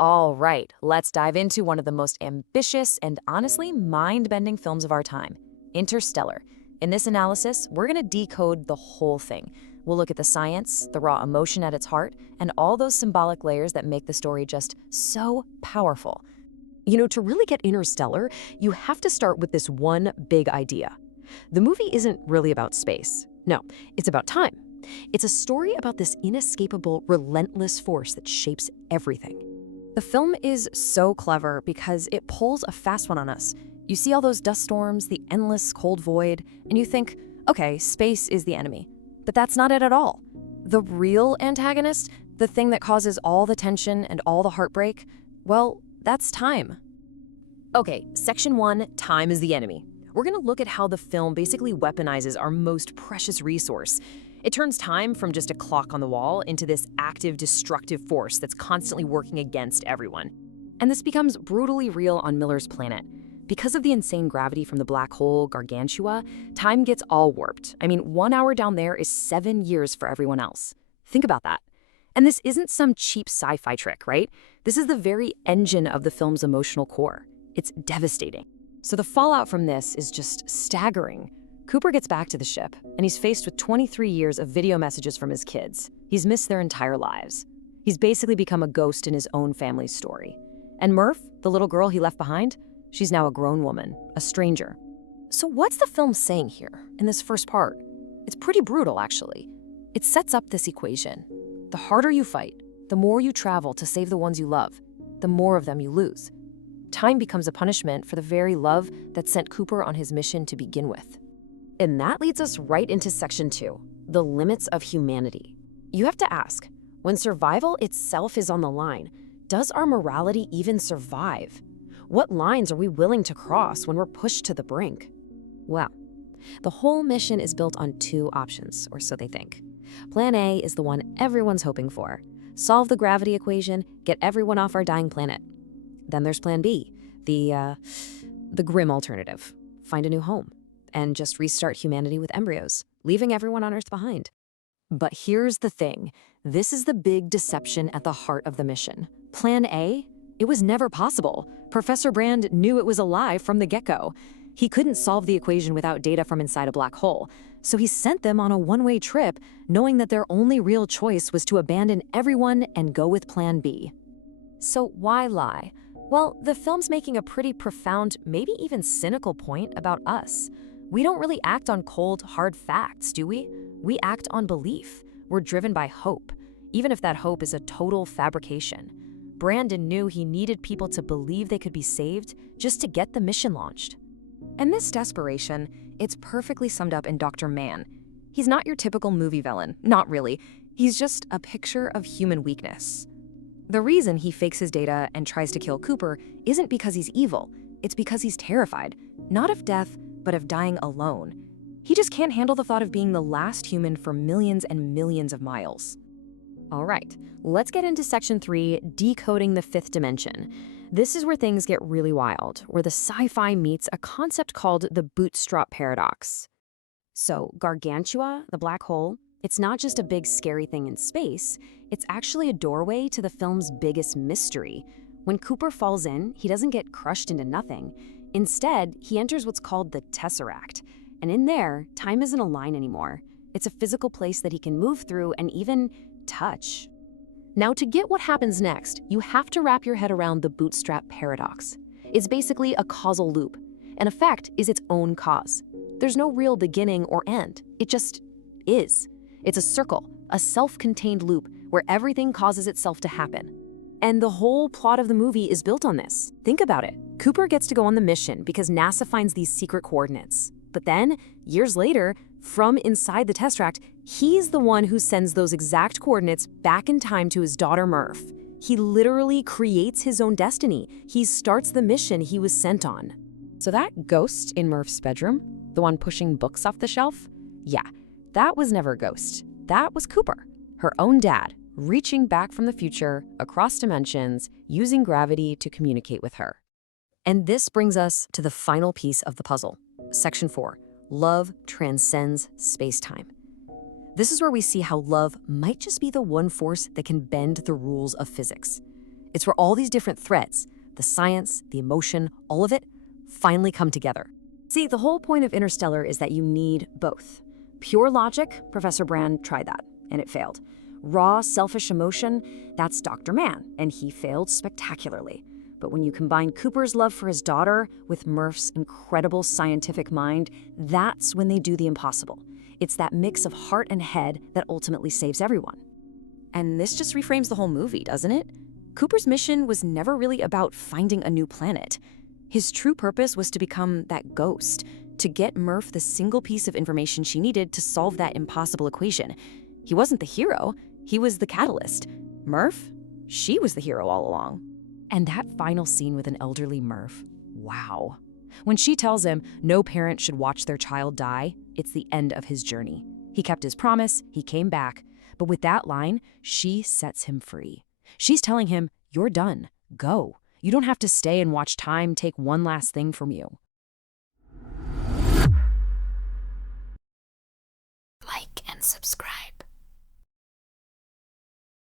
All right, let's dive into one of the most ambitious and honestly mind-bending films of our time, Interstellar. In this analysis, we're going to decode the whole thing. We'll look at the science, the raw emotion at its heart, and all those symbolic layers that make the story just so powerful. To really get Interstellar, you have to start with this one big idea. The movie isn't really about space. No, it's about time. It's a story about this inescapable, relentless force that shapes everything. The film is so clever because it pulls a fast one on us. You see all those dust storms, the endless cold void, and you think, okay, space is the enemy. But that's not it at all. The real antagonist, the thing that causes all the tension and all the heartbreak, well, that's time. Okay, section 1, time is the enemy. We're gonna look at how the film basically weaponizes our most precious resource. It turns time from just a clock on the wall into this active, destructive force that's constantly working against everyone. And this becomes brutally real on Miller's planet. Because of the insane gravity from the black hole Gargantua, time gets all warped. I mean, 1 hour down there is 7 years for everyone else. Think about that. And this isn't some cheap sci-fi trick, right? This is the very engine of the film's emotional core. It's devastating. So the fallout from this is just staggering. Cooper gets back to the ship, and he's faced with 23 years of video messages from his kids. He's missed their entire lives. He's basically become a ghost in his own family's story. And Murph, the little girl he left behind, she's now a grown woman, a stranger. So what's the film saying here in this first part? It's pretty brutal, actually. It sets up this equation. The harder you fight, the more you travel to save the ones you love, the more of them you lose. Time becomes a punishment for the very love that sent Cooper on his mission to begin with. And that leads us right into section 2, the limits of humanity. You have to ask, when survival itself is on the line, does our morality even survive? What lines are we willing to cross when we're pushed to the brink? Well, the whole mission is built on 2 options, or so they think. Plan A is the one everyone's hoping for. Solve the gravity equation, get everyone off our dying planet. Then there's Plan B, the grim alternative. Find a new home and just restart humanity with embryos, leaving everyone on Earth behind. But here's the thing. This is the big deception at the heart of the mission. Plan A? It was never possible. Professor Brand knew it was a lie from the get-go. He couldn't solve the equation without data from inside a black hole. So he sent them on a one-way trip, knowing that their only real choice was to abandon everyone and go with Plan B. So why lie? Well, the film's making a pretty profound, maybe even cynical point about us. We don't really act on cold, hard facts, do we? We act on belief. We're driven by hope, even if that hope is a total fabrication. Brandon knew he needed people to believe they could be saved just to get the mission launched. And this desperation, it's perfectly summed up in Dr. Mann. He's not your typical movie villain, not really. He's just a picture of human weakness. The reason he fakes his data and tries to kill Cooper isn't because he's evil. It's because he's terrified, not of death, but of dying alone. He just can't handle the thought of being the last human for millions and millions of miles. All right, let's get into section 3, decoding the 5th dimension. This is where things get really wild, where the sci-fi meets a concept called the bootstrap paradox. So Gargantua, the black hole, it's not just a big scary thing in space, it's actually a doorway to the film's biggest mystery. When Cooper falls in, he doesn't get crushed into nothing. Instead, he enters what's called the tesseract. And in there, time isn't a line anymore. It's a physical place that he can move through and even touch. Now, to get what happens next, you have to wrap your head around the bootstrap paradox. It's basically a causal loop. An effect is its own cause. There's no real beginning or end. It just is. It's a circle, a self-contained loop where everything causes itself to happen. And the whole plot of the movie is built on this. Think about it. Cooper gets to go on the mission because NASA finds these secret coordinates. But then, years later, from inside the tesseract, he's the one who sends those exact coordinates back in time to his daughter Murph. He literally creates his own destiny. He starts the mission he was sent on. So that ghost in Murph's bedroom, the one pushing books off the shelf, yeah, that was never a ghost. That was Cooper, her own dad, reaching back from the future, across dimensions, using gravity to communicate with her. And this brings us to the final piece of the puzzle. Section 4, love transcends space-time. This is where we see how love might just be the one force that can bend the rules of physics. It's where all these different threads, the science, the emotion, all of it, finally come together. See, the whole point of Interstellar is that you need both. Pure logic, Professor Brand tried that, and it failed. Raw, selfish emotion, that's Dr. Mann, and he failed spectacularly. But when you combine Cooper's love for his daughter with Murph's incredible scientific mind, that's when they do the impossible. It's that mix of heart and head that ultimately saves everyone. And this just reframes the whole movie, doesn't it? Cooper's mission was never really about finding a new planet. His true purpose was to become that ghost, to get Murph the single piece of information she needed to solve that impossible equation. He wasn't the hero, he was the catalyst. Murph? She was the hero all along. And that final scene with an elderly Murph, wow. When she tells him no parent should watch their child die, it's the end of his journey. He kept his promise, he came back, but with that line, she sets him free. She's telling him, you're done, go. You don't have to stay and watch time take one last thing from you. Like and subscribe.